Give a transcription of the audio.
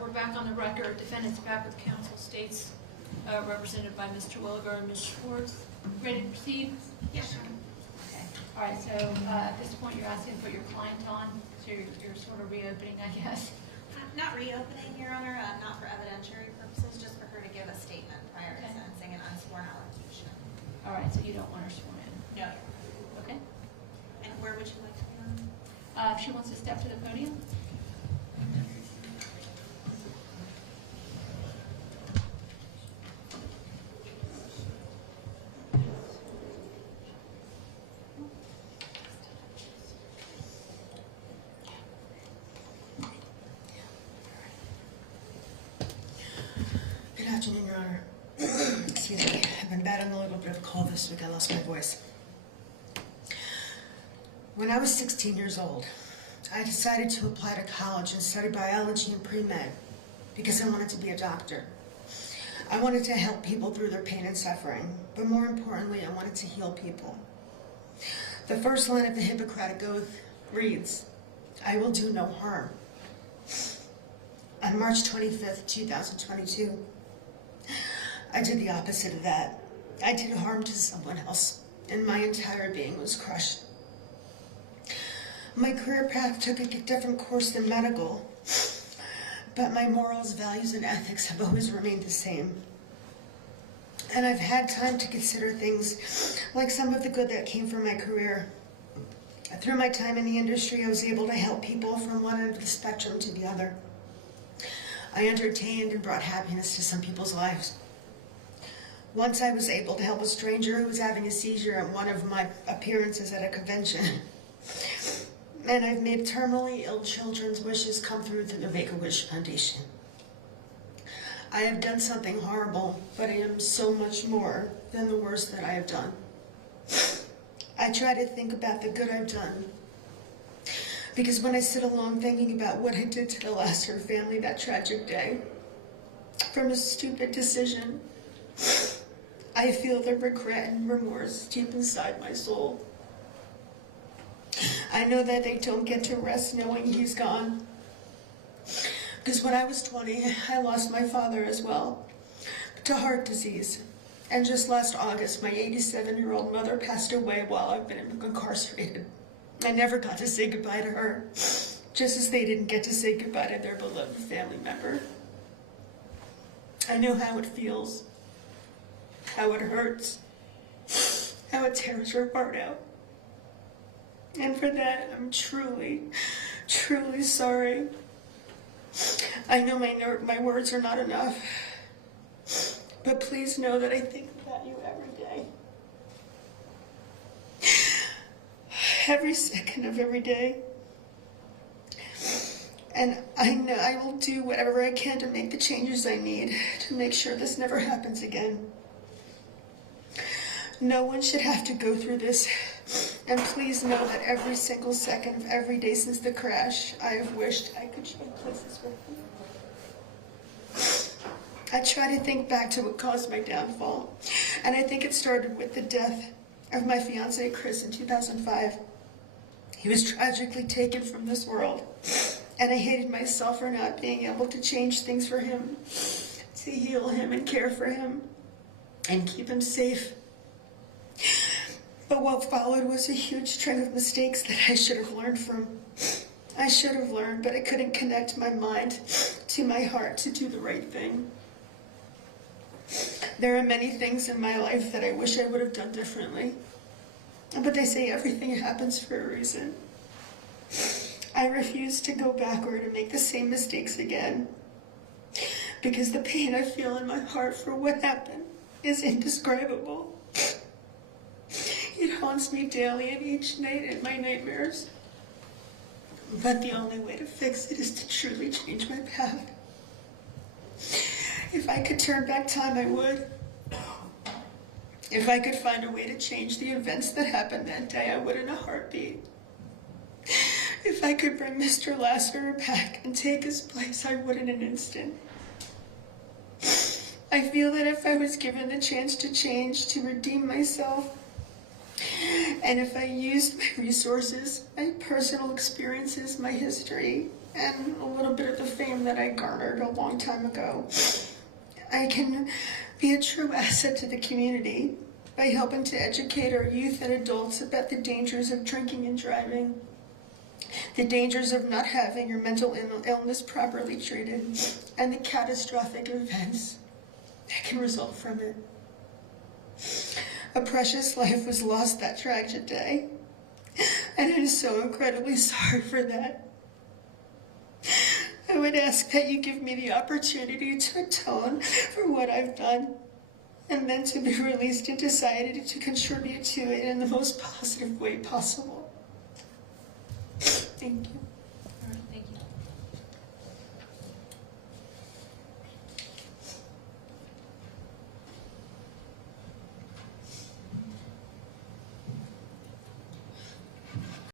we're back on the record. Defendant's back with counsel. States represented by Mr. Williger and Ms. Schwartz. Ready to proceed? Yes, sir. Okay. All right, so at this point you're asking to put your client on, so you're sort of reopening, I guess. Not reopening, Your Honor, not for evidentiary purposes, just for her to give a statement prior to sentencing an unsworn allocution. All right, so you don't want her sworn in? No. Okay. And where would you like to be on? If she wants to step to the podium. Good afternoon, Your Honor. Excuse me. I've been battling a little bit of a cold this week. I lost my voice. When I was 16 years old, I decided to apply to college and study biology and pre-med because I wanted to be a doctor. I wanted to help people through their pain and suffering, but more importantly, I wanted to heal people. The first line of the Hippocratic Oath reads, "I will do no harm." On March 25th, 2022, I did the opposite of that. I did harm to someone else, and my entire being was crushed. My career path took a different course than medical, but my morals, values, and ethics have always remained the same. And I've had time to consider things like some of the good that came from my career. Through my time in the industry, I was able to help people from one end of the spectrum to the other. I entertained and brought happiness to some people's lives. Once I was able to help a stranger who was having a seizure at one of my appearances at a convention. And I've made terminally ill children's wishes come through the Make-A-Wish Foundation. I have done something horrible, but I am so much more than the worst that I have done. I try to think about the good I've done. Because when I sit alone thinking about what I did to the Lasser family that tragic day, from a stupid decision, I feel the regret and remorse deep inside my soul. I know that they don't get to rest knowing he's gone. Because when I was 20, I lost my father as well, to heart disease. And just last August, my 87-year-old mother passed away while I've been incarcerated. I never got to say goodbye to her, just as they didn't get to say goodbye to their beloved family member. I know how it feels, how it hurts, how it tears your heart out. And for that, I'm truly, truly sorry. I know my words are not enough, but please know that I think about you every day. Every second of every day. And I know I will do whatever I can to make the changes I need to make sure this never happens again. No one should have to go through this. And please know that every single second of every day since the crash, I have wished I could trade places with you. I try to think back to what caused my downfall. And I think it started with the death of my fiance, Chris, in 2005. He was tragically taken from this world. And I hated myself for not being able to change things for him, to heal him and care for him, and keep him safe. But what followed was a huge string of mistakes that I should have learned from. I should have learned, but I couldn't connect my mind to my heart to do the right thing. There are many things in my life that I wish I would have done differently. But they say everything happens for a reason. I refuse to go backward and make the same mistakes again. Because the pain I feel in my heart for what happened is indescribable. It haunts me daily and each night in my nightmares. But the only way to fix it is to truly change my path. If I could turn back time, I would. If I could find a way to change the events that happened that day, I would in a heartbeat. If I could bring Mr. Lasser back and take his place, I would in an instant. I feel that if I was given the chance to change, to redeem myself, and if I used my resources, my personal experiences, my history, and a little bit of the fame that I garnered a long time ago, I can be a true asset to the community by helping to educate our youth and adults about the dangers of drinking and driving, the dangers of not having your mental illness properly treated, and the catastrophic events that can result from it. A precious life was lost that tragic day, and I am so incredibly sorry for that. I would ask that you give me the opportunity to atone for what I've done, and then to be released and decided to contribute to it in the most positive way possible. Thank you.